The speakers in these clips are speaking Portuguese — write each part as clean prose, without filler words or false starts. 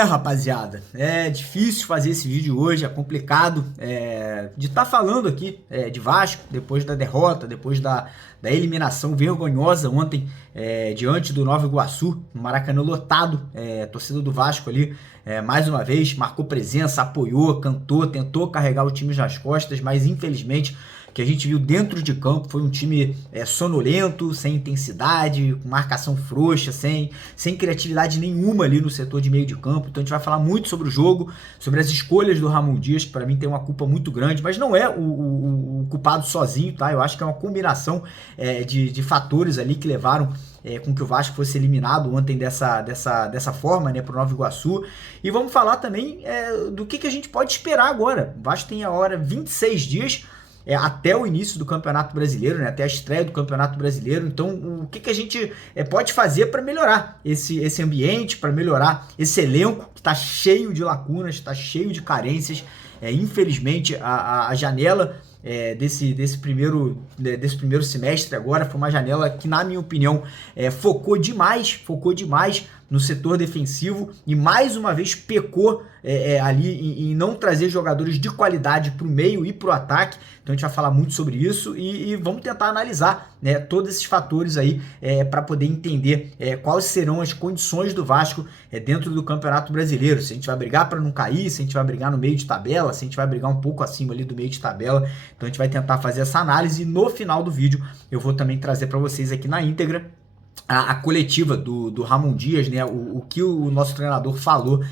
Rapaziada, é difícil fazer esse vídeo hoje, é complicado de estar falando aqui de Vasco, depois da derrota, depois da eliminação vergonhosa ontem diante do Nova Iguaçu, no Maracanã lotado, torcida do Vasco ali, mais uma vez, marcou presença, apoiou, cantou, tentou carregar o time nas costas, mas infelizmente que a gente viu dentro de campo foi um time sonolento, sem intensidade, com marcação frouxa, sem criatividade nenhuma ali no setor de meio de campo. Então a gente vai falar muito sobre o jogo, sobre as escolhas do Ramon Dias, que para mim tem uma culpa muito grande, mas não é o culpado sozinho, tá? Eu acho que é uma combinação de fatores ali que levaram com que o Vasco fosse eliminado ontem dessa forma, né, para o Nova Iguaçu. E vamos falar também do que a gente pode esperar agora. O Vasco tem agora 26 dias até o início do Campeonato Brasileiro, né, até a estreia do Campeonato Brasileiro. Então, o que a gente pode fazer para melhorar esse ambiente, para melhorar esse elenco que está cheio de lacunas, está cheio de carências. Infelizmente, a janela desse primeiro semestre agora foi uma janela que, na minha opinião, focou demais no setor defensivo e mais uma vez pecou ali em não trazer jogadores de qualidade para o meio e para o ataque. Então a gente vai falar muito sobre isso e vamos tentar analisar, né, todos esses fatores aí para poder entender quais serão as condições do Vasco dentro do Campeonato Brasileiro. Se a gente vai brigar para não cair, se a gente vai brigar no meio de tabela, se a gente vai brigar um pouco acima ali do meio de tabela. Então a gente vai tentar fazer essa análise e no final do vídeo eu vou também trazer para vocês aqui na íntegra a coletiva do Ramon Dias, né? O que o nosso treinador falou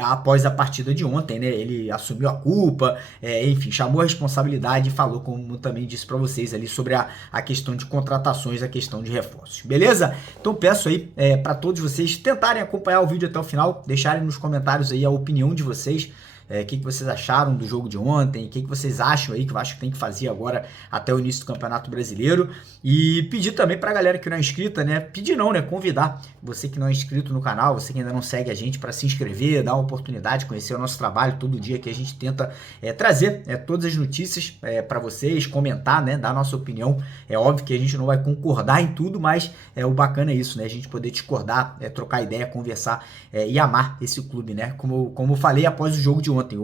após a partida de ontem, né? Ele assumiu a culpa, enfim, chamou a responsabilidade e falou, como também disse para vocês ali, sobre a questão de contratações, a questão de reforços, beleza? Então peço aí para todos vocês tentarem acompanhar o vídeo até o final, deixarem nos comentários aí a opinião de vocês. O que vocês acharam do jogo de ontem, o que vocês acham aí que o Vasco tem que fazer agora até o início do Campeonato Brasileiro, e pedir também pra galera que não é inscrita, né, pedir não, né, convidar você que não é inscrito no canal, você que ainda não segue a gente, para se inscrever, dar uma oportunidade de conhecer o nosso trabalho todo dia, que a gente tenta trazer todas as notícias para vocês, comentar, né, dar a nossa opinião. É óbvio que a gente não vai concordar em tudo, mas o bacana é isso, né, a gente poder discordar, trocar ideia, conversar e amar esse clube, né, como eu falei após o jogo de ontem.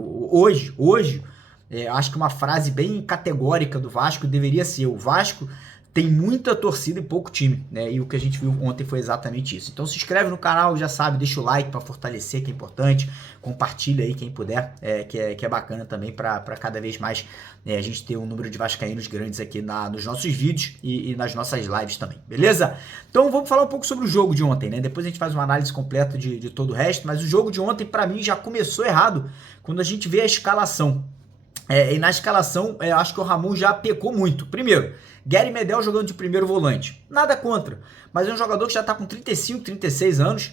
Hoje acho que uma frase bem categórica do Vasco deveria ser: o Vasco tem muita torcida e pouco time, né? E o que a gente viu ontem foi exatamente isso. Então se inscreve no canal, já sabe, deixa o like para fortalecer, que é importante, compartilha aí quem puder, que é bacana também para cada vez mais a gente ter um número de vascaínos grandes aqui nos nossos vídeos e nas nossas lives também, beleza? Então vamos falar um pouco sobre o jogo de ontem, né? Depois a gente faz uma análise completa de todo o resto, mas o jogo de ontem para mim já começou errado quando a gente vê a escalação. E na escalação, acho que o Ramon já pecou muito. Primeiro, Gary Medel jogando de primeiro volante. Nada contra, mas é um jogador que já está com 35, 36 anos,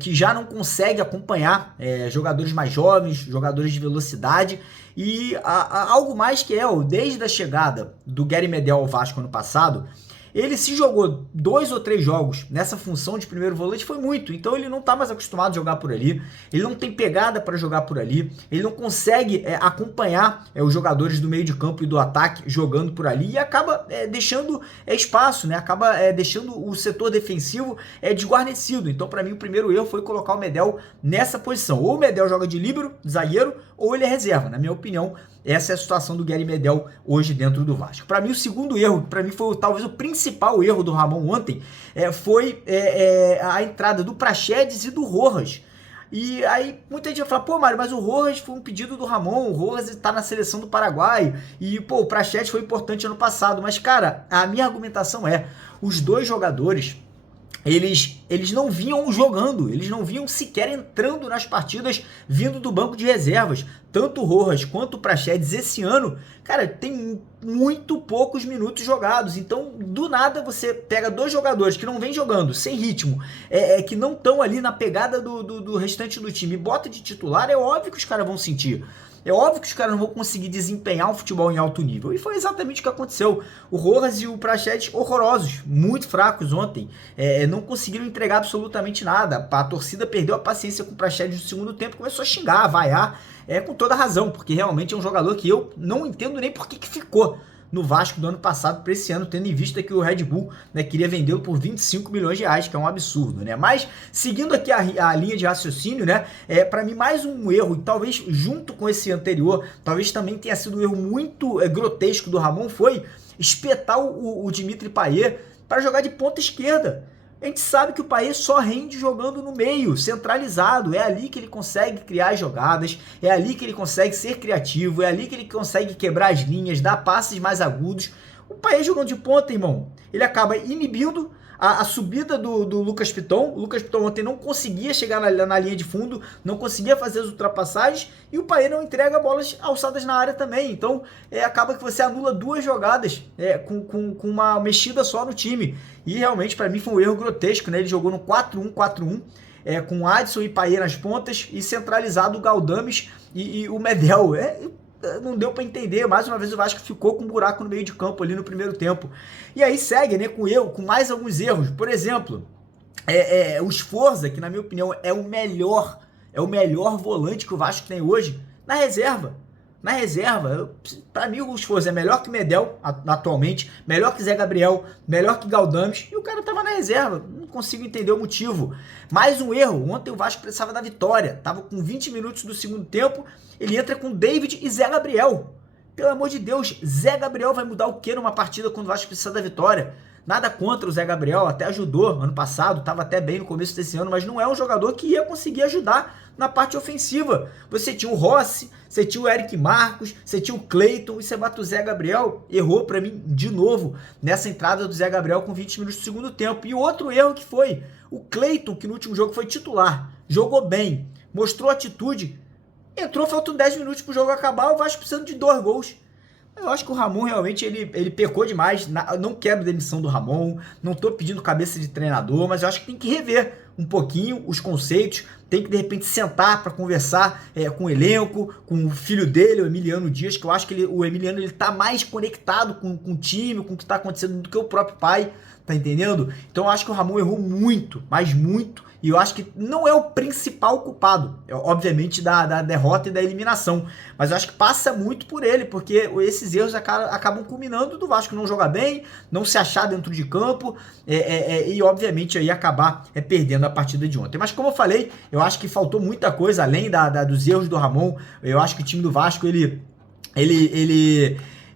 que já não consegue acompanhar jogadores mais jovens, jogadores de velocidade. E algo mais que desde a chegada do Gary Medel ao Vasco ano passado, ele se jogou 2 ou 3 jogos nessa função de primeiro volante, foi muito. Então ele não está mais acostumado a jogar por ali, ele não tem pegada para jogar por ali, ele não consegue acompanhar os jogadores do meio de campo e do ataque jogando por ali, e acaba deixando espaço, né? Acaba deixando o setor defensivo desguarnecido. Então para mim o primeiro erro foi colocar o Medel nessa posição. Ou o Medel joga de líbero, zagueiro, ou ele é reserva. Na minha opinião, essa é a situação do Gary Medel hoje dentro do Vasco. Para mim, o segundo erro, para mim foi talvez o principal erro do Ramon ontem, foi a entrada do Praxedes e do Rojas. E aí muita gente vai falar: pô, Mário, mas o Rojas foi um pedido do Ramon, o Rojas está na seleção do Paraguai, e pô, o Praxedes foi importante ano passado. Mas cara, a minha argumentação os dois jogadores, eles não vinham jogando, eles não vinham sequer entrando nas partidas vindo do banco de reservas. Tanto o Rojas quanto o Praxedes esse ano, cara, tem muito poucos minutos jogados. Então, do nada, você pega dois jogadores que não vêm jogando, sem ritmo, que não estão ali na pegada do restante do time, e bota de titular, é óbvio que os caras vão sentir. É óbvio que os caras não vão conseguir desempenhar um futebol em alto nível. E foi exatamente o que aconteceu. O Rojas e o Praxedes horrorosos, muito fracos ontem. Não conseguiram entregar absolutamente nada. A torcida perdeu a paciência com o Praxedes no segundo tempo, começou a xingar, a vaiar, com toda razão, porque realmente é um jogador que eu não entendo nem por que ficou. no Vasco do ano passado para esse ano, tendo em vista que o Red Bull, né, queria vendê-lo por 25 milhões de reais, que é um absurdo, né? Mas, seguindo aqui a linha de raciocínio, né, para mim mais um erro, e talvez junto com esse anterior, talvez também tenha sido um erro muito grotesco do Ramon, foi espetar o Dimitri Payet para jogar de ponta esquerda. A gente sabe que o Payet só rende jogando no meio, centralizado. É ali que ele consegue criar as jogadas, é ali que ele consegue ser criativo, é ali que ele consegue quebrar as linhas, dar passes mais agudos. O Payet jogando de ponta, irmão, ele acaba inibindo a subida do Lucas Piton. O Lucas Piton ontem não conseguia chegar na linha de fundo, não conseguia fazer as ultrapassagens, e o Payet não entrega bolas alçadas na área também. Então acaba que você anula duas jogadas com uma mexida só no time. E realmente para mim foi um erro grotesco, né? Ele jogou no 4-1-4-1, com Adson e Payet nas pontas e centralizado o Galdames e o Medel. Não deu para entender. Mais uma vez o Vasco ficou com um buraco no meio de campo ali no primeiro tempo. E aí segue, né, com mais alguns erros. Por exemplo, o Sforza, que na minha opinião é o melhor volante que o Vasco tem hoje, na reserva. Para mim o Sforza é melhor que Medel atualmente, melhor que Zé Gabriel, melhor que Galdames, e o cara tava na reserva. Não consigo entender o motivo. Mais um erro. Ontem o Vasco precisava da vitória, tava com 20 minutos do segundo tempo, ele entra com David e Zé Gabriel. Pelo amor de Deus, Zé Gabriel vai mudar o que numa partida quando o Vasco precisa da vitória? Nada contra o Zé Gabriel, até ajudou ano passado, estava até bem no começo desse ano, mas não é um jogador que ia conseguir ajudar na parte ofensiva. Você tinha o Rossi, você tinha o Eric Marcos, você tinha o Cleiton, e você bate o Zé Gabriel. Errou para mim de novo nessa entrada do Zé Gabriel com 20 minutos do segundo tempo. E outro erro que foi o Cleiton, que no último jogo foi titular, jogou bem, mostrou atitude, entrou, faltam 10 minutos pro jogo acabar, o Vasco precisando de 2 gols. Eu acho que o Ramon realmente ele pecou demais. Não quero demissão do Ramon, não estou pedindo cabeça de treinador, mas eu acho que tem que rever um pouquinho os conceitos, tem que de repente sentar para conversar com o elenco, com o filho dele, o Emiliano Dias, que eu acho que o Emiliano ele tá mais conectado com o time, com o que está acontecendo do que o próprio pai, tá entendendo? Então eu acho que o Ramon errou muito, mas muito, e eu acho que não é o principal culpado, obviamente, da derrota e da eliminação, mas eu acho que passa muito por ele, porque esses erros acabam culminando do Vasco não jogar bem, não se achar dentro de campo, e obviamente aí acabar perdendo a partida de ontem. Mas como eu falei, eu acho que faltou muita coisa, além dos erros do Ramon. Eu acho que o time do Vasco, ele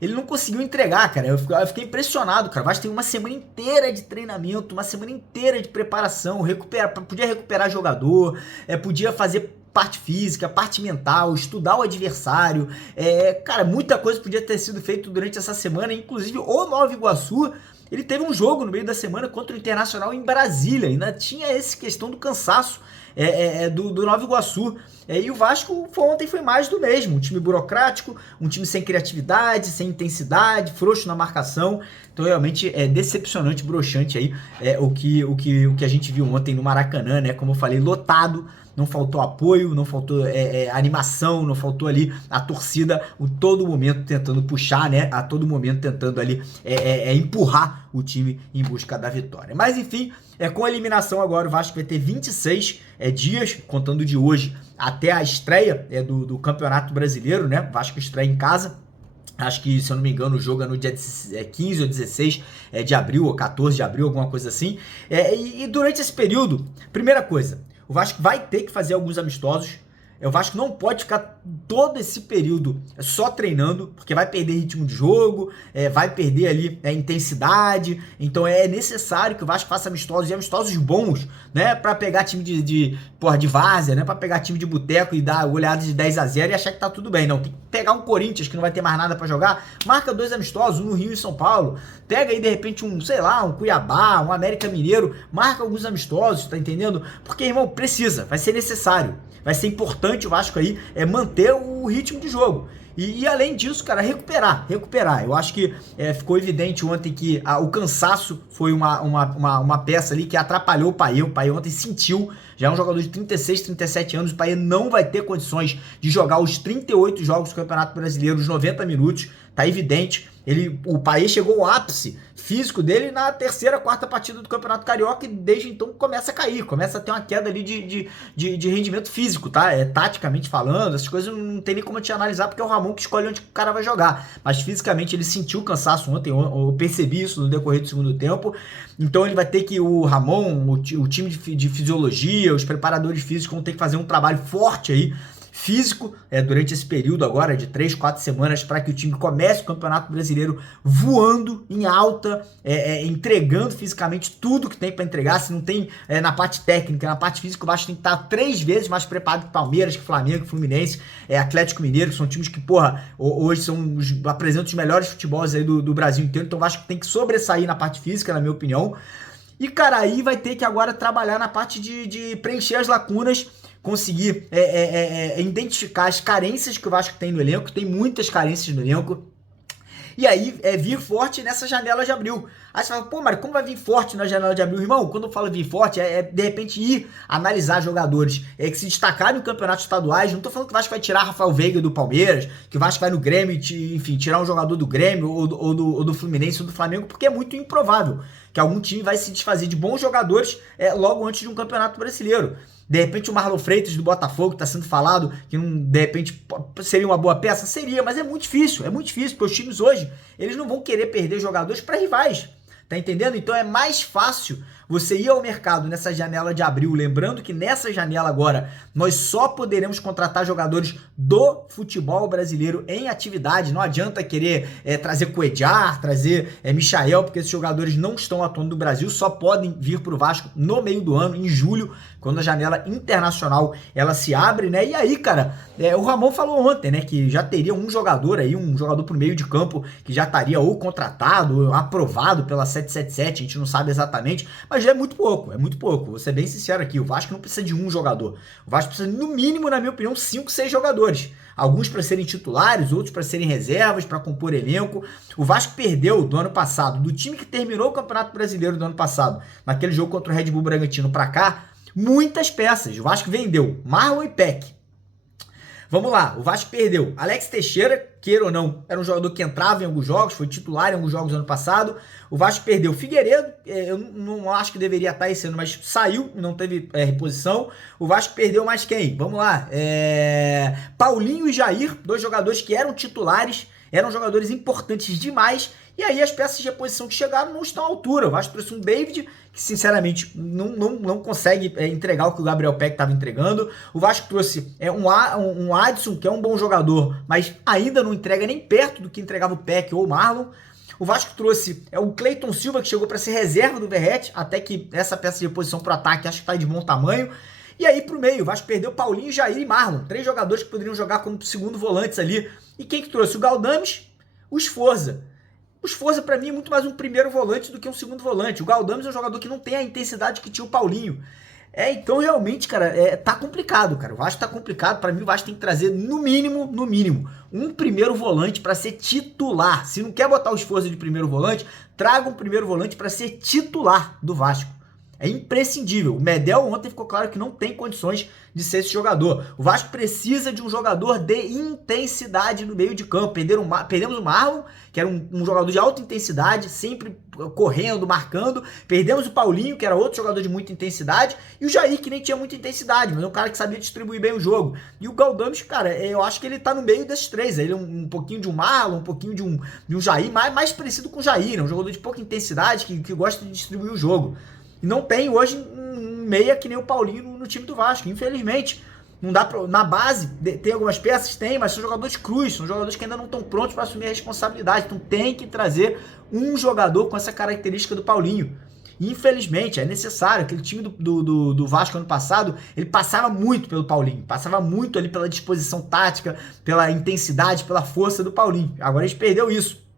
não conseguiu entregar, cara. Eu fiquei impressionado, cara. O Vasco tem uma semana inteira de treinamento, uma semana inteira de preparação, podia recuperar jogador, podia fazer parte física, parte mental, estudar o adversário. Cara, muita coisa podia ter sido feita durante essa semana, inclusive o Nova Iguaçu. Ele teve um jogo no meio da semana contra o Internacional em Brasília, ainda tinha essa questão do cansaço do Nova Iguaçu. E o Vasco ontem foi mais do mesmo, um time burocrático, um time sem criatividade, sem intensidade, frouxo na marcação. Então realmente é decepcionante, broxante aí o que a gente viu ontem no Maracanã, né? Como eu falei, lotado. Não faltou apoio, não faltou animação, não faltou ali a torcida todo momento tentando puxar, né? A todo momento tentando ali empurrar o time em busca da vitória. Mas enfim, com a eliminação agora o Vasco vai ter 26 dias, contando de hoje até a estreia do Campeonato Brasileiro, né? O Vasco estreia em casa. Acho que, se eu não me engano, o jogo é no dia 15 ou 16 de abril, ou 14 de abril, alguma coisa assim. E durante esse período, primeira coisa, o Vasco vai ter que fazer alguns amistosos. O Vasco não pode ficar todo esse período só treinando, porque vai perder ritmo de jogo, vai perder ali a intensidade. Então é necessário que o Vasco faça amistosos, e amistosos bons, né? Pra pegar time de várzea, né? Pra pegar time de boteco e dar goleada de 10-0 e achar que tá tudo bem. Não, tem que pegar um Corinthians que não vai ter mais nada pra jogar, marca 2 amistosos, um no Rio e São Paulo. Pega aí de repente um Cuiabá, um América Mineiro, marca alguns amistosos, tá entendendo? Porque, irmão, precisa, vai ser necessário. Vai ser importante o Vasco aí manter o ritmo de jogo. E além disso, cara, recuperar. Eu acho que ficou evidente ontem que o cansaço foi uma peça ali que atrapalhou o Payet. O Payet ontem sentiu, já é um jogador de 36, 37 anos, o Payet não vai ter condições de jogar os 38 jogos do Campeonato Brasileiro, os 90 minutos, tá evidente. O Payet chegou ao ápice físico dele na terceira, quarta partida do Campeonato Carioca, e desde então começa a cair, começa a ter uma queda ali de rendimento físico, tá? Taticamente falando, essas coisas não tem nem como te analisar, porque o Ramon Ramon que escolhe onde o cara vai jogar. Mas fisicamente ele sentiu cansaço ontem, eu percebi isso no decorrer do segundo tempo. Então ele vai ter que, o Ramon, o time de fisiologia, os preparadores físicos vão ter que fazer um trabalho forte aí, físico, durante esse período agora de 3, 4 semanas, para que o time comece o Campeonato Brasileiro voando em alta, entregando fisicamente tudo que tem para entregar. Se não tem na parte técnica, na parte física, o Vasco tem que estar 3 vezes mais preparado que Palmeiras, que Flamengo, que Fluminense, Atlético Mineiro, que são times que, hoje apresentam os melhores futebols aí do Brasil inteiro. Então o Vasco tem que sobressair na parte física, na minha opinião. E, cara, aí vai ter que agora trabalhar na parte de preencher as lacunas, conseguir identificar as carências que o Vasco tem no elenco. Tem muitas carências no elenco. E aí vir forte nessa janela de abril. Aí você fala, pô, Mário, como vai vir forte na janela de abril? Irmão, quando eu falo vir forte, de repente ir analisar jogadores que se destacarem no campeonato estaduais. Não tô falando que o Vasco vai tirar Rafael Veiga do Palmeiras, que o Vasco vai no Grêmio, enfim, tirar um jogador do Grêmio ou do Fluminense ou do Flamengo, porque é muito improvável que algum time vai se desfazer de bons jogadores logo antes de um campeonato brasileiro. De repente o Marlon Freitas do Botafogo está sendo falado que de repente seria uma boa peça? Seria, mas é muito difícil, porque os times hoje, eles não vão querer perder jogadores para rivais, tá entendendo? Então é mais fácil você ir ao mercado nessa janela de abril, lembrando que nessa janela agora nós só poderemos contratar jogadores do futebol brasileiro em atividade. Não adianta querer trazer Cuéllar, trazer Michael, porque esses jogadores não estão atuando no Brasil, só podem vir para o Vasco no meio do ano, em julho, quando a janela internacional ela se abre, né? E aí, cara, o Ramon falou ontem, né, que já teria um jogador pro meio de campo que já estaria ou contratado, ou aprovado pela 777, a gente não sabe exatamente, mas já é muito pouco, vou ser bem sincero aqui, o Vasco não precisa de um jogador, o Vasco precisa, no mínimo, na minha opinião, 5, 6 jogadores, alguns para serem titulares, outros para serem reservas, para compor elenco. O Vasco perdeu do ano passado, do time que terminou o Campeonato Brasileiro do ano passado, naquele jogo contra o Red Bull Bragantino para cá, muitas peças. O Vasco vendeu Marlon e Peck. Vamos lá, o Vasco perdeu Alex Teixeira, queira ou não, era um jogador que entrava em alguns jogos, foi titular em alguns jogos ano passado. O Vasco perdeu Figueiredo, eu não acho que deveria estar esse ano, mas saiu, não teve reposição. O Vasco perdeu mais quem? Vamos lá, Paulinho e Jair, 2 jogadores que eram titulares, eram jogadores importantes demais. E aí as peças de reposição que chegaram não estão à altura. O Vasco trouxe um David, que sinceramente não consegue entregar o que o Gabriel Peck estava entregando. O Vasco trouxe um Adson, que é um bom jogador, mas ainda não entrega nem perto do que entregava o Peck ou o Marlon. O Vasco trouxe o Cleiton Silva, que chegou para ser reserva do Verratti, até que essa peça de reposição para o ataque acho que está de bom tamanho. E aí pro meio, o Vasco perdeu Paulinho, Jair e Marlon. 3 jogadores que poderiam jogar como segundo volantes ali. E quem que trouxe? O Galdames, o Sforza. O Sforza, pra mim, é muito mais um primeiro volante do que um segundo volante. O Galdames é um jogador que não tem a intensidade que tinha o Paulinho. Então, realmente, cara, tá complicado, cara. O Vasco tá complicado. Pra mim, o Vasco tem que trazer, no mínimo, um primeiro volante pra ser titular. Se não quer botar o Sforza de primeiro volante, traga um primeiro volante pra ser titular do Vasco. É imprescindível. O Medel ontem ficou claro que não tem condições de ser esse jogador. O Vasco precisa de um jogador de intensidade no meio de campo. Perdemos o Marlon, que era um jogador de alta intensidade, sempre correndo, marcando. Perdemos o Paulinho, que era outro jogador de muita intensidade. E o Jair, que nem tinha muita intensidade, mas é um cara que sabia distribuir bem o jogo. E o Galdames, cara, eu acho que ele tá no meio desses 3. Ele é um pouquinho de um Marlon, um pouquinho de um Jair, mais parecido com o Jair. É um jogador de pouca intensidade, que gosta de distribuir o jogo. E não tem hoje um meia que nem o Paulinho no time do Vasco, infelizmente. Não dá pra, na base, tem algumas peças? Tem, mas são jogadores crus, são jogadores que ainda não estão prontos para assumir a responsabilidade. Então tem que trazer um jogador com essa característica do Paulinho. Infelizmente, é necessário. Aquele time do Vasco ano passado, ele passava muito pelo Paulinho, passava muito ali pela disposição tática, pela intensidade, pela força do Paulinho. Agora a gente perdeu isso.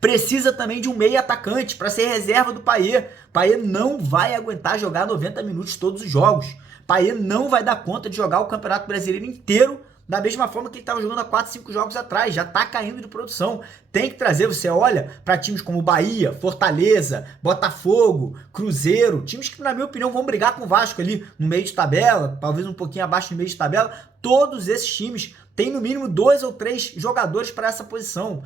Precisa também de um meia atacante para ser reserva do Payet. Payet não vai aguentar jogar 90 minutos todos os jogos. Payet não vai dar conta de jogar o Campeonato Brasileiro inteiro da mesma forma que ele estava jogando há 4, 5 jogos atrás. Já está caindo de produção. Tem que trazer, você olha para times como Bahia, Fortaleza, Botafogo, Cruzeiro, times que, na minha opinião, vão brigar com o Vasco ali no meio de tabela, talvez um pouquinho abaixo no meio de tabela. Todos esses times tem no mínimo 2 ou 3 jogadores para essa posição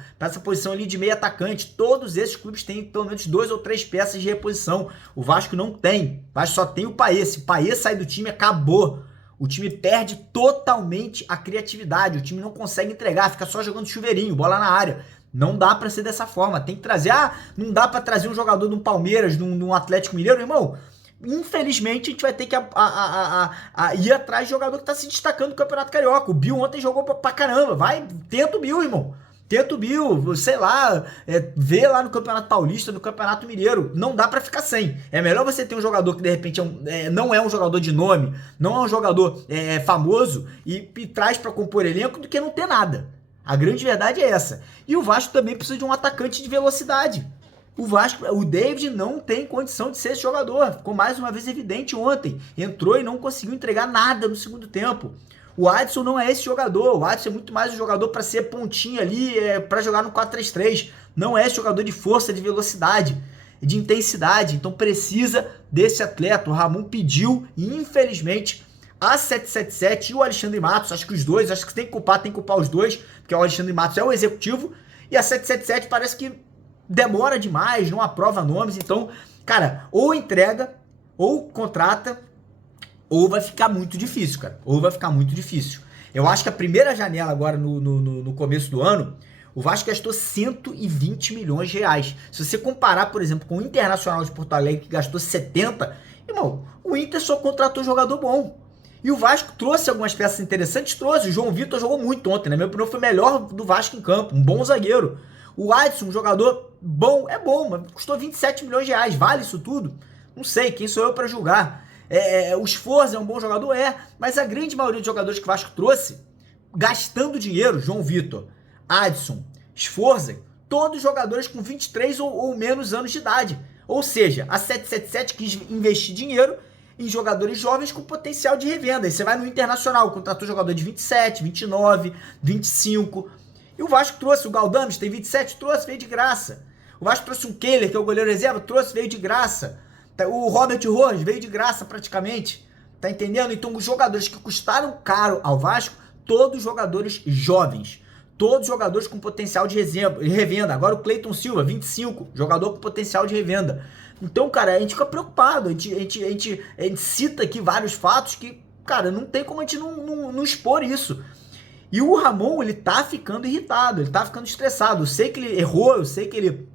ali de meio atacante. Todos esses clubes têm pelo menos 2 ou 3 peças de reposição. O Vasco não tem. O Vasco só tem o Payet. Se o Payet sair do time, acabou. O time perde totalmente a criatividade, o time não consegue entregar, fica só jogando chuveirinho, bola na área. Não dá pra ser dessa forma, tem que trazer, não dá pra trazer um jogador de um Palmeiras, de um Atlético Mineiro, irmão. Infelizmente, a gente vai ter que ir atrás de jogador que tá se destacando no Campeonato Carioca. O Bill ontem jogou pra caramba, vai, tenta o Bill, irmão. Tenta o Bill, sei lá, vê lá no Campeonato Paulista, no Campeonato Mineiro. Não dá pra ficar sem. É melhor você ter um jogador que de repente não é um jogador de nome, não é um jogador famoso e traz pra compor elenco do que não ter nada. A grande verdade é essa. E o Vasco também precisa de um atacante de velocidade. O David não tem condição de ser esse jogador. Ficou mais uma vez evidente ontem. Entrou e não conseguiu entregar nada no segundo tempo. O Adson não é esse jogador. O Adson é muito mais um jogador para ser pontinha ali, para jogar no 4-3-3. Não é esse jogador de força, de velocidade, de intensidade. Então precisa desse atleta. O Ramon pediu e infelizmente a 777 e o Alexandre Matos, acho que os dois, acho que tem que culpar os dois, porque o Alexandre Matos é o executivo e a 777 parece que demora demais, não aprova nomes. Então, cara, ou entrega, ou contrata, ou vai ficar muito difícil, cara. Ou vai ficar muito difícil. Eu acho que a primeira janela agora no começo do ano, o Vasco gastou 120 milhões de reais. Se você comparar, por exemplo, com o Internacional de Porto Alegre, que gastou 70, irmão, o Inter só contratou jogador bom. E o Vasco trouxe algumas peças interessantes, trouxe. O João Vitor jogou muito ontem, na minha opinião, foi o melhor do Vasco em campo, um bom zagueiro. O Adson, um jogador bom, mas custou 27 milhões de reais. Vale isso tudo? Não sei, quem sou eu para julgar? O Sforza é um bom jogador? Mas a grande maioria dos jogadores que o Vasco trouxe, gastando dinheiro, João Vitor, Adson, Sforza, todos jogadores com 23 ou menos anos de idade. Ou seja, a 777 quis investir dinheiro em jogadores jovens com potencial de revenda. E você vai no Internacional, contratou jogador de 27, 29, 25. E o Vasco trouxe o Galdames, tem 27, trouxe, veio de graça. O Vasco trouxe um Kehler, que é o goleiro reserva, trouxe, veio de graça. O Robert Rojas veio de graça praticamente. Tá entendendo? Então os jogadores que custaram caro ao Vasco, todos jogadores jovens. Todos jogadores com potencial de revenda. Agora o Cleiton Silva, 25, jogador com potencial de revenda. Então, cara, a gente fica preocupado. A gente cita aqui vários fatos que, cara, não tem como a gente não expor isso. E o Ramon, ele tá ficando irritado, ele tá ficando estressado. Eu sei que ele errou, eu sei que ele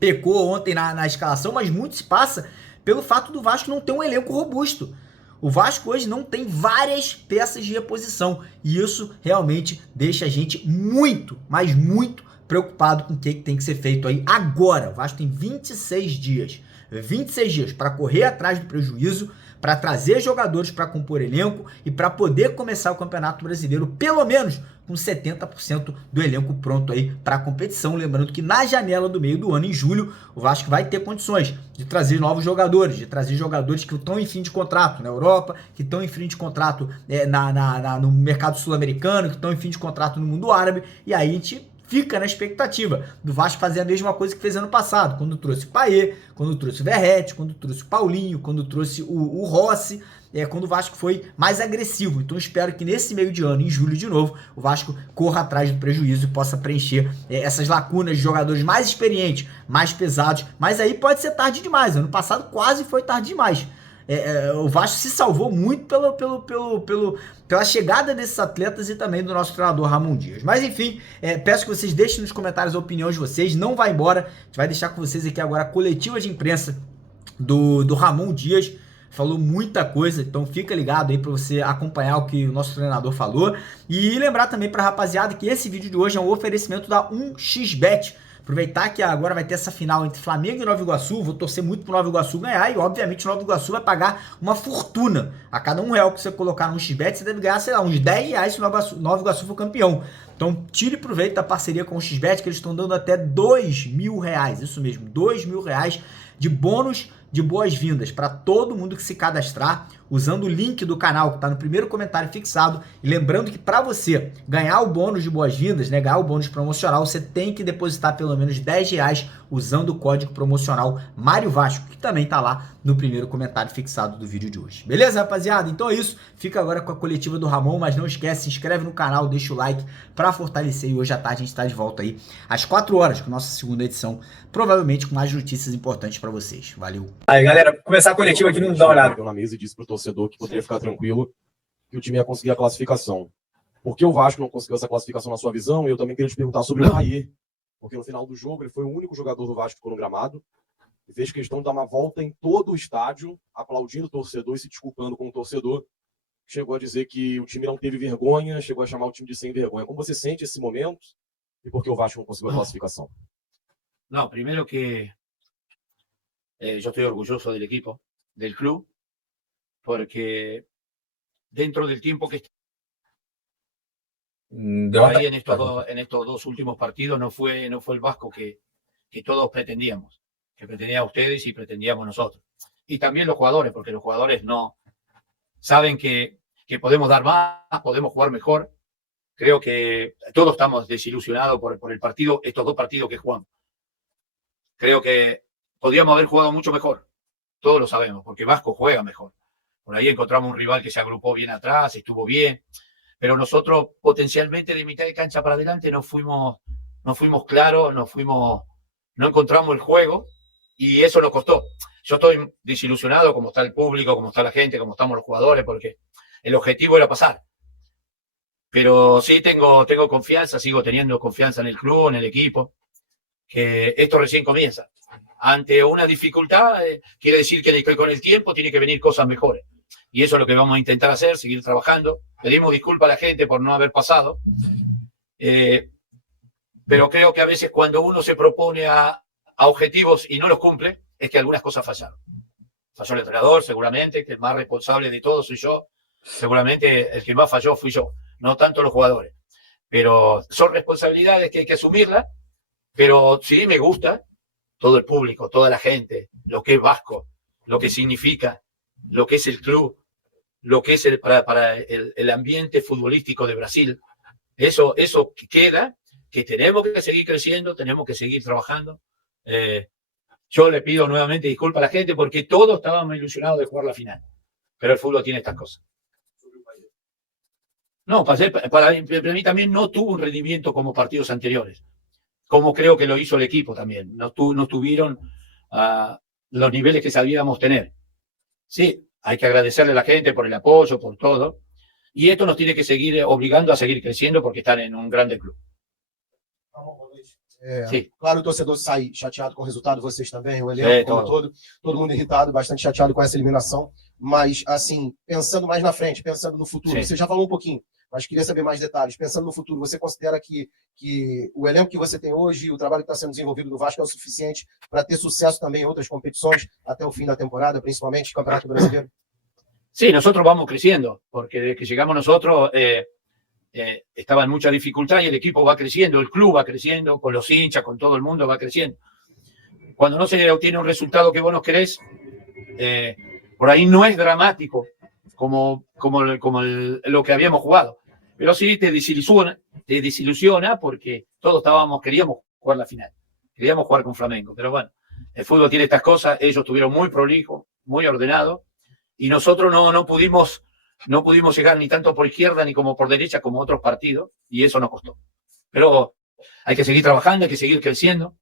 pecou ontem na escalação, mas muito se passa pelo fato do Vasco não ter um elenco robusto. O Vasco hoje não tem várias peças de reposição. E isso realmente deixa a gente muito, mas muito preocupado com o que tem que ser feito aí agora. O Vasco tem 26 dias. 26 dias para correr atrás do prejuízo, para trazer jogadores para compor elenco e para poder começar o Campeonato Brasileiro, pelo menos com 70% do elenco pronto aí para a competição. Lembrando que na janela do meio do ano, em julho, o Vasco vai ter condições de trazer novos jogadores, de trazer jogadores que estão em fim de contrato na Europa, que estão em fim de contrato no mercado sul-americano, que estão em fim de contrato no mundo árabe, e aí a gente fica na expectativa do Vasco fazer a mesma coisa que fez ano passado, quando trouxe o Payet, quando trouxe o Verratti, quando trouxe o Paulinho, quando trouxe o Rossi, quando o Vasco foi mais agressivo. Então espero que nesse meio de ano, em julho de novo, o Vasco corra atrás do prejuízo e possa preencher essas lacunas de jogadores mais experientes, mais pesados, mas aí pode ser tarde demais. Ano passado quase foi tarde demais. O Vasco se salvou muito pela chegada desses atletas e também do nosso treinador Ramon Dias. Mas enfim, peço que vocês deixem nos comentários a opinião de vocês, não vai embora, a gente vai deixar com vocês aqui agora a coletiva de imprensa do Ramon Dias. Falou muita coisa, então fica ligado aí para você acompanhar o que o nosso treinador falou. E lembrar também para a rapaziada que esse vídeo de hoje é um oferecimento da 1xBet. Aproveitar que agora vai ter essa final entre Flamengo e Nova Iguaçu, vou torcer muito pro Nova Iguaçu ganhar e obviamente o Nova Iguaçu vai pagar uma fortuna. A cada R$1 que você colocar no XBET, você deve ganhar, sei lá, uns R$10 se o Nova Iguaçu for campeão. Então tire proveito da parceria com o XBET, que eles estão dando até R$2.000, isso mesmo, R$2.000 de bônus de boas-vindas para todo mundo que se cadastrar usando o link do canal que está no primeiro comentário fixado. E lembrando que para você ganhar o bônus de boas-vindas, né, ganhar o bônus promocional, você tem que depositar pelo menos R$10 usando o código promocional Mário Vasco, que também está lá no primeiro comentário fixado do vídeo de hoje. Beleza, rapaziada? Então é isso. Fica agora com a coletiva do Ramon, mas não esquece, se inscreve no canal, deixa o like para fortalecer. E hoje à tarde a gente está de volta aí às 4 horas com a nossa segunda edição, provavelmente com mais notícias importantes para vocês. Valeu! Aí, galera, começar a coletiva aqui, não dá uma olhada na mesa e disse pro torcedor que poderia ficar tranquilo, que o time ia conseguir a classificação. Por que o Vasco não conseguiu essa classificação na sua visão? E eu também queria te perguntar sobre o Raí, porque no final do jogo ele foi o único jogador do Vasco que ficou no gramado e fez questão de dar uma volta em todo o estádio, aplaudindo o torcedor e se desculpando com o torcedor. Chegou a dizer que o time não teve vergonha, chegou a chamar o time de sem vergonha. Como você sente esse momento e por que o Vasco não conseguiu a classificação? No, primero que yo estoy orgulloso del equipo, del club, porque dentro del tiempo que ahí en estos dos últimos partidos no fue el Vasco que todos pretendíamos, que pretendían ustedes y pretendíamos nosotros. Y también los jugadores, porque los jugadores no saben que podemos dar más, podemos jugar mejor. Creo que todos estamos desilusionados por el partido, estos dos partidos que jugamos. Creo que podríamos haber jugado mucho mejor, todos lo sabemos, porque Vasco juega mejor. Por ahí encontramos un rival que se agrupó bien atrás, estuvo bien, pero nosotros potencialmente de mitad de cancha para adelante no fuimos claros, no encontramos el juego y eso nos costó. Yo estoy desilusionado como está el público, como está la gente, como estamos los jugadores, porque el objetivo era pasar. Pero sí tengo confianza, sigo teniendo confianza en el club, en el equipo, que esto recién comienza. Ante una dificultad, quiere decir que con el tiempo tiene que venir cosas mejores. Y eso es lo que vamos a intentar hacer, seguir trabajando. Pedimos disculpas a la gente por no haber pasado. Pero creo que a veces cuando uno se propone a objetivos y no los cumple, es que algunas cosas fallaron. Falló el entrenador, seguramente, que el más responsable de todo soy yo. Seguramente el que más falló fui yo, no tanto los jugadores. Pero son responsabilidades que hay que asumirlas. Pero sí me gusta todo el público, toda la gente, lo que es Vasco, lo que significa, lo que es el club, lo que es para el ambiente futbolístico de Brasil. Eso queda, que tenemos que seguir creciendo, tenemos que seguir trabajando. Yo le pido nuevamente disculpas a la gente porque todos estábamos ilusionados de jugar la final. Pero el fútbol tiene estas cosas. No, para mí también no tuvo un rendimiento como partidos anteriores, como creo que lo hizo el equipo también. No tuvieron los niveles que sabíamos tener. Sí, hay que agradecerle a la gente por el apoyo, por todo. Y esto nos tiene que seguir obligando a seguir creciendo porque están en un grande club. Sim. Claro, o torcedor sai chateado com o resultado, vocês também, o elenco como todo mundo irritado, bastante chateado com essa eliminação, mas assim, pensando mais na frente, pensando no futuro, Sim. Você já falou um pouquinho, mas queria saber mais detalhes. Pensando no futuro, você considera que o elenco que você tem hoje, o trabalho que está sendo desenvolvido no Vasco é o suficiente para ter sucesso também em outras competições até o fim da temporada, principalmente Campeonato Brasileiro? Sí, nosotros vamos creciendo, porque desde que llegamos nosotros estaba en mucha dificultad y el equipo va creciendo, el club va creciendo, con los hinchas, con todo el mundo va creciendo. Cuando no se obtiene un resultado que vos no querés, por ahí no es dramático como lo que habíamos jugado. Pero sí te desilusiona porque todos queríamos jugar la final, queríamos jugar con Flamengo. Pero bueno, el fútbol tiene estas cosas, ellos estuvieron muy prolijos, muy ordenados, y nosotros no pudimos llegar ni tanto por izquierda ni como por derecha como otros partidos, y eso nos costó. Pero hay que seguir trabajando, hay que seguir creciendo.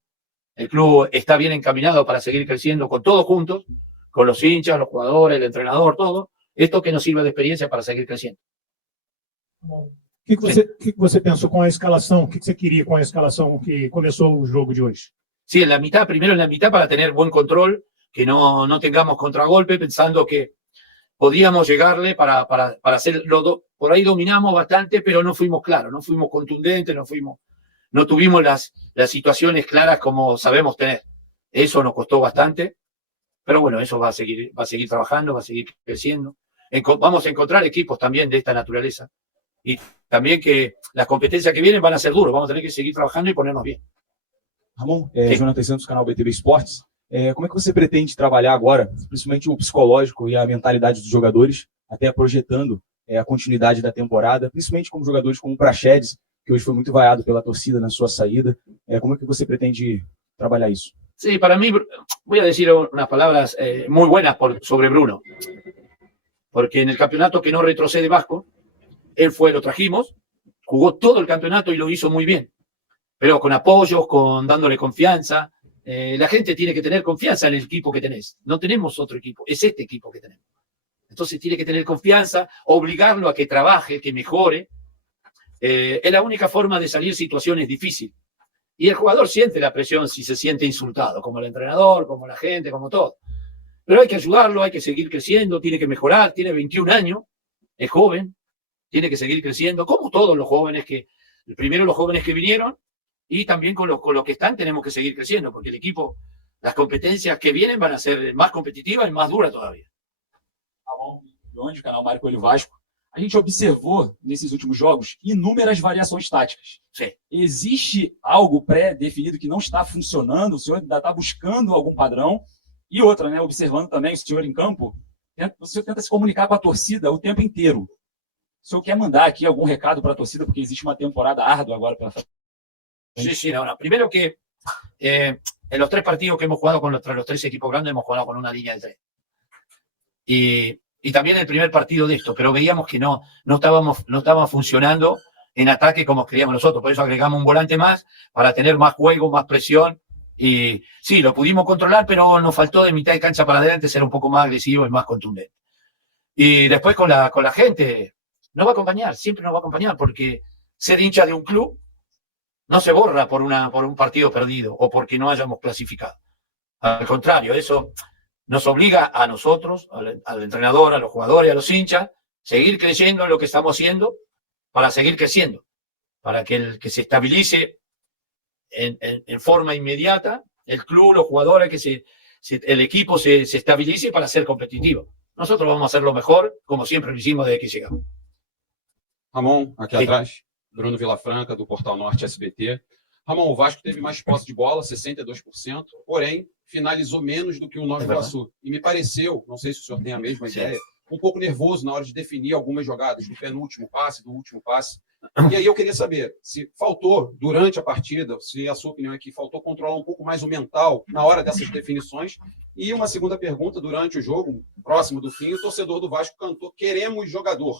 El club está bien encaminado para seguir creciendo con todos juntos, con los hinchas, los jugadores, el entrenador, todo. Esto que nos sirva de experiencia para seguir creciendo. O que você pensou com a escalação? O que você queria com a escalação que começou o jogo de hoje? Sí, primero en la mitad para tener buen control, que no tengamos contragolpe, pensando que podíamos llegarle para hacerlo. Por ahí dominamos bastante, pero no fuimos claros, no fuimos contundentes, no tuvimos las situaciones claras como sabemos tener. Eso nos costó bastante, pero bueno, eso va a seguir trabajando, va a seguir creciendo. Vamos a encontrar equipos también de esta naturaleza. Y también que las competencias que vienen van a ser duras, vamos a tener que seguir trabajando y ponernos bien. Ramon, Jonathan Santos, canal BTV Esportes. Como é que você pretende trabalhar agora, principalmente o psicológico e a mentalidade dos jogadores, até projetando a continuidade da temporada, principalmente como jogadores como o Praxedes, que hoje foi muito vaiado pela torcida na sua saída. Como é que você pretende trabalhar isso? Sí, para mí, voy a decir unas palabras muy buenas sobre Bruno, porque en el campeonato que no retrocede Vasco, él lo trajimos, jugó todo el campeonato y lo hizo muy bien, pero con apoyos, dándole confianza. La gente tiene que tener confianza en el equipo que tenés. No tenemos otro equipo, es este equipo que tenemos. entonces tiene que tener confianza, obligarlo a que trabaje, que mejore. Es la única forma de salir de situaciones difíciles. Y el jugador siente la presión si se siente insultado, como el entrenador, como la gente, como todo. Pero hay que ayudarlo, hay que seguir creciendo, tiene que mejorar, tiene 21 años, es joven, tiene que seguir creciendo, como todos los jóvenes primero los jóvenes que vinieron, y también con los que están tenemos que seguir creciendo, porque el equipo, las competencias que vienen van a ser más competitivas y más duras todavía. Do canal Mário Coelho Vasco, a gente observou nesses últimos jogos inúmeras variações táticas. Sim. Existe algo pré-definido que não está funcionando? O senhor ainda está buscando algum padrão? E outra, né, observando também o senhor em campo, o senhor tenta se comunicar com a torcida o tempo inteiro. O senhor quer mandar aqui algum recado para a torcida, porque existe uma temporada árdua agora pela frente? Sí, no. Primero que en los 3 partidos que hemos jugado contra los 3 equipos grandes hemos jugado con una línea de 3. Y también el primer partido de esto, pero veíamos que no estaba funcionando en ataque como creíamos nosotros. Por eso agregamos un volante más para tener más juego, más presión. Y sí, lo pudimos controlar, pero nos faltó de mitad de cancha para adelante ser un poco más agresivo y más contundente. Y después con la gente, nos va a acompañar, siempre nos va a acompañar, porque ser hincha de un club no se borra por un partido perdido o porque no hayamos clasificado. Al contrario, eso nos obliga a nosotros, al entrenador, a los jugadores, a los hinchas, seguir creyendo en lo que estamos haciendo para seguir creciendo, para que se estabilice en forma inmediata el club, los jugadores, el equipo se estabilice para ser competitivo. Nosotros vamos a hacer lo mejor, como siempre lo hicimos desde que llegamos. Ramon, aqui Sim. atrás, Bruno Vilafranca, do Portal Norte SBT. Ramon, o Vasco teve mais posse de bola, 62%, porém finalizou menos do que o Nova Iguaçu. E me pareceu, não sei se o senhor tem a mesma Sim. ideia, um pouco nervoso na hora de definir algumas jogadas, do penúltimo passe, do último passe. E aí eu queria saber se faltou, durante a partida, se a sua opinião é que faltou controlar um pouco mais o mental na hora dessas definições. E uma segunda pergunta, durante o jogo, próximo do fim, o torcedor do Vasco cantou: queremos jogador.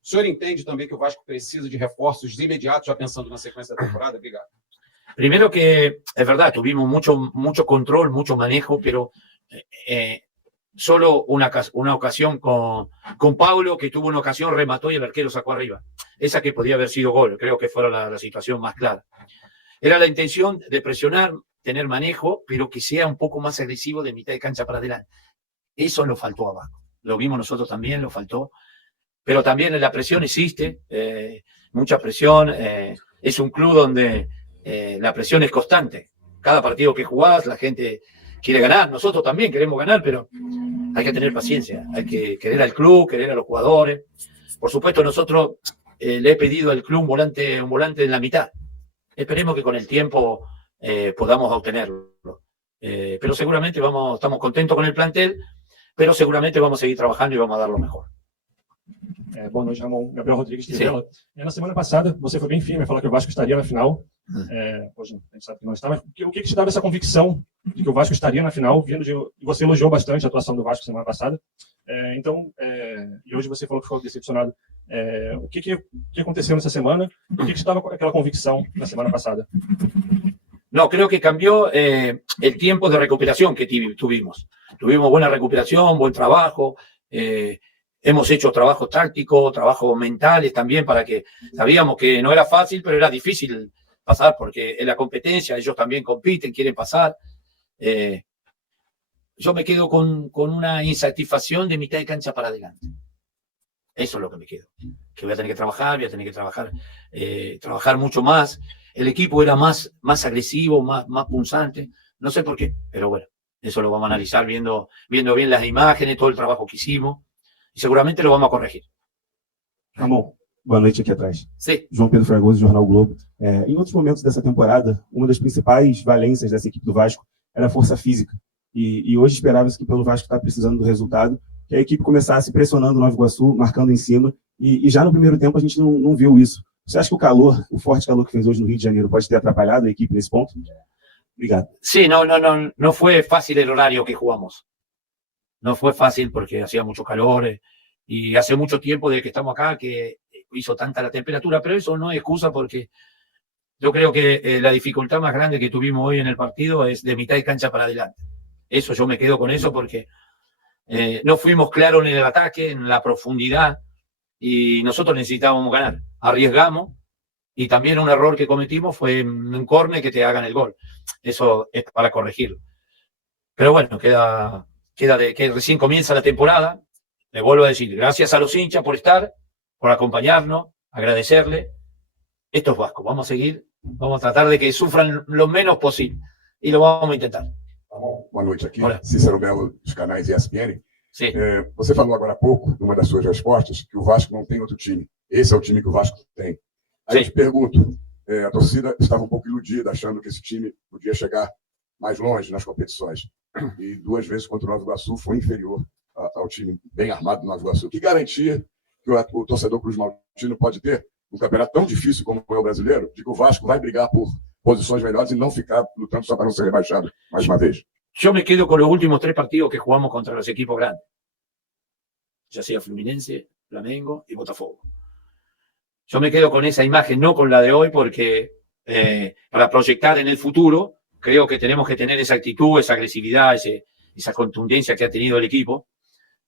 O senhor entende também que o Vasco precisa de reforços imediatos, já pensando na sequência da temporada? Obrigado. Primero que es verdad, tuvimos mucho control, mucho manejo, pero solo una ocasión con Paulo, que tuvo una ocasión, remató y el arquero sacó arriba. Esa que podía haber sido gol, creo que fuera la situación más clara. Era la intención de presionar, tener manejo, pero que sea un poco más agresivo de mitad de cancha para adelante. Eso nos faltó abajo. Lo vimos nosotros también, lo faltó. Pero también la presión existe, mucha presión. Es un club donde la presión es constante. Cada partido que jugás, la gente quiere ganar. Nosotros también queremos ganar, pero hay que tener paciencia. Hay que querer al club, querer a los jugadores. Por supuesto, nosotros le he pedido al club un volante en la mitad. Esperemos que con el tiempo podamos obtenerlo. Pero seguramente estamos contentos con el plantel, pero seguramente vamos a seguir trabajando y vamos a dar lo mejor. Boa noite, Ramon. Gabriel Rodrigues, Trivela. Na semana passada, você foi bem firme a falar que o Vasco estaria na final. Hoje a gente sabe que não está, mas o que te dava essa convicção de que o Vasco estaria na final, e você elogiou bastante a atuação do Vasco semana passada. E hoje você falou que ficou decepcionado. O que aconteceu nessa semana? O que te dava aquela convicção na semana passada? No, creo que cambió el tiempo de recuperación que tuvimos. Tuvimos buena recuperación, buen trabajo. Hemos hecho trabajos tácticos, trabajos mentales también, para que sabíamos que no era fácil, pero era difícil pasar, porque en la competencia ellos también compiten, quieren pasar. Yo me quedo con una insatisfacción de mitad de cancha para adelante. Eso es lo que me quedo. Que voy a tener que trabajar mucho más. El equipo era más agresivo, más punzante. No sé por qué, pero bueno, eso lo vamos a analizar viendo bien las imágenes, todo el trabajo que hicimos. E seguramente lo vamos a corrigir. Ramon, boa noite aqui atrás. Sim. João Pedro Fragoso, Jornal Globo. Em outros momentos dessa temporada, uma das principais valências dessa equipe do Vasco era a força física. E hoje esperava-se que, pelo Vasco estar precisando do resultado, que a equipe começasse pressionando o Nova Iguaçu, marcando em cima. E já no primeiro tempo a gente não viu isso. Você acha que o forte calor que fez hoje no Rio de Janeiro, pode ter atrapalhado a equipe nesse ponto? Obrigado. Sí, no fue fácil el horario que jugamos. No fue fácil porque hacía mucho calor y hace mucho tiempo desde que estamos acá que hizo tanta la temperatura, pero eso no es excusa, porque yo creo que la dificultad más grande que tuvimos hoy en el partido es de mitad de cancha para adelante. Eso yo me quedo con eso, porque no fuimos claros en el ataque, en la profundidad, y nosotros necesitábamos ganar. Arriesgamos, y también un error que cometimos fue un córner que te hagan el gol. Eso es para corregirlo. Pero bueno, queda que recién comienza la temporada. Le vuelvo a decir, gracias a los hinchas por estar, por acompañarnos, agradecerle. Esto es Vasco, vamos a seguir, vamos a tratar de que sufran lo menos posible. E lo vamos a intentar. Boa noite aqui, Olá. Cícero Melo, dos canais ESPN. Sim. Você falou agora há pouco, numa das suas respostas, que o Vasco não tem outro time. Esse é o time que o Vasco tem. Aí eu te pergunto, a torcida estava um pouco iludida, achando que esse time podia chegar mais longe nas competições. E 2 vezes contra o Nova Iguaçu foi inferior ao time bem armado do Nova Iguaçu. Que garantia que o torcedor Cruz Maltino pode ter num campeonato tão difícil como é o brasileiro, de que o Vasco vai brigar por posições melhores e não ficar lutando só para não ser rebaixado mais uma vez? Yo me quedo con los últimos 3 partidos que jugamos contra los equipos grandes, ya sea Fluminense, Flamengo y Botafogo. Yo me quedo con esa imagen, no con la de hoy, porque para proyectar en el futuro, creo que tenemos que tener esa actitud, esa agresividad, esa contundencia que ha tenido el equipo.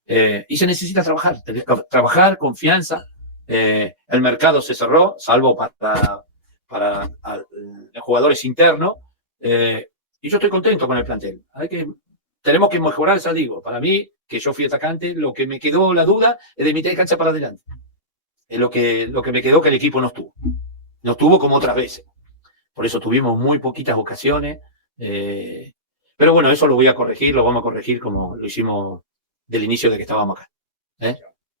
Y se necesita trabajar, confianza. El mercado se cerró, salvo para jugadores internos. Y yo estoy contento con el plantel. Tenemos que mejorar, ya digo. Para mí, que yo fui atacante, lo que me quedó la duda es de mitad de cancha para adelante. Es lo que me quedó que el equipo no estuvo. No estuvo como otras veces. Por eso tuvimos muy poquitas ocasiones. Pero bueno, eso lo voy a corregir, lo vamos a corregir como lo hicimos del inicio de que estábamos acá.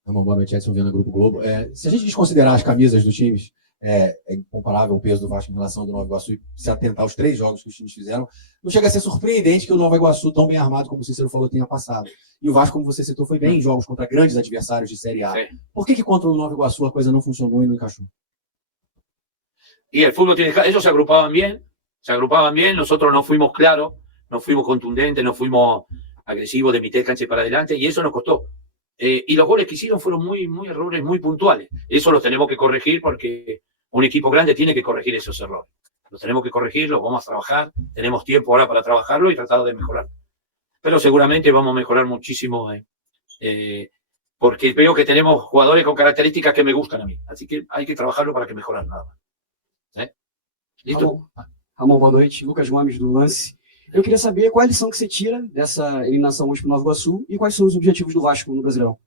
Uma boa noite, Edson Viana, Grupo Globo. Se a gente desconsiderar as camisas dos times, é incomparável o peso do Vasco em relação ao do Nova Iguaçu e se atentar aos 3 jogos que os times fizeram, não chega a ser surpreendente que o Nova Iguaçu, tão bem armado como o Cícero falou, tenha passado. E o Vasco, como você citou, foi bem em jogos contra grandes adversários de Série A. Sí. Por que contra o Nova Iguaçu a coisa não funcionou e não encaixou? Y el fútbol tiene... Ellos se agrupaban bien, nosotros no fuimos claros, no fuimos contundentes, no fuimos agresivos de mitad de cancha para adelante, y eso nos costó. Y los goles que hicieron fueron muy errores, muy puntuales. Eso los tenemos que corregir porque un equipo grande tiene que corregir esos errores. Los tenemos que corregir, los vamos a trabajar, tenemos tiempo ahora para trabajarlo y tratar de mejorar. Pero seguramente vamos a mejorar muchísimo, porque veo que tenemos jugadores con características que me gustan a mí. Así que hay que trabajarlo para que mejorar nada más. Listo? Ramon, boa noite. Lucas Gomes, do Lance. Eu queria saber qual a lição que você tira dessa eliminação hoje para o Nova Iguaçu e quais são os objetivos do Vasco no Brasileirão.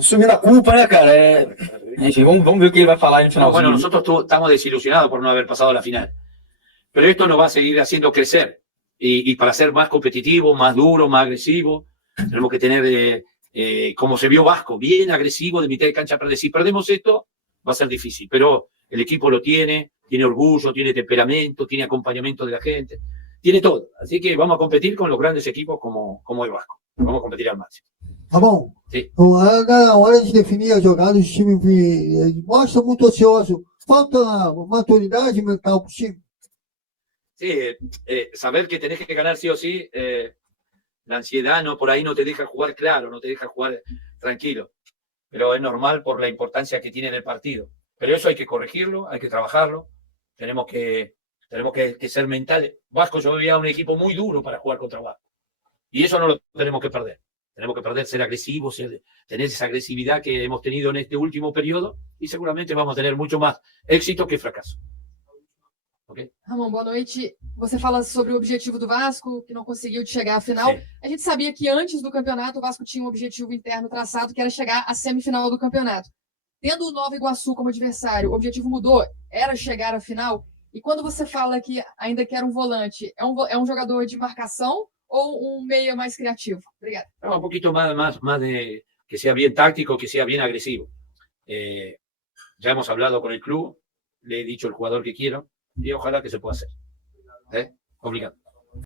Sumindo a culpa, né, cara? Enfim, vamos ver o que ele vai falar aí no final. Bueno, nosotros estamos desilusionados por no haber pasado a la final. Pero esto nos va a seguir haciendo crecer. Y para ser más competitivo, más duro, más agresivo, tenemos que tener, como se vio Vasco, bien agresivo de mitad de cancha para decir, perdemos esto, va a ser difícil. Pero el equipo lo tiene orgullo, tiene temperamento, tiene acompañamiento de la gente, tiene todo. Así que vamos a competir con los grandes equipos como el Vasco. Vamos a competir al máximo. Ramon, Sim. na hora de definir as jogadas, o time mostra muito ocioso. Falta maturidade mental para o time. Sí, saber que tenés que ganar sí o sí, la ansiedad por ahí no te deja jugar claro, no te deja jugar tranquilo. Pero es normal por la importancia que tiene en el partido. Pero eso hay que corregirlo, hay que trabajarlo. Tenemos que ser mentales. Vasco, yo veía un equipo muy duro para jugar contra Vasco. Y eso no lo tenemos que perder. Tenemos que perder, ser agresivos, tener esa agresividad que hemos tenido en este último periodo y seguramente vamos a tener mucho más éxito que fracaso. Okay? Ramon, boa noite. Você fala sobre o objetivo do Vasco, que não conseguiu chegar à final. Sim. A gente sabia que antes do campeonato o Vasco tinha um objetivo interno traçado, que era chegar à semifinal do campeonato. Tendo o Nova Iguaçu como adversário, o objetivo mudou, era chegar à final. E quando você fala que ainda quer um volante, é um jogador de marcação ou un medio más creativo? Obrigada. No, un poquito más de que sea bien táctico, que sea bien agresivo. Ya hemos hablado con el club, le he dicho al jugador que quiero y ojalá que se pueda hacer. Obrigado.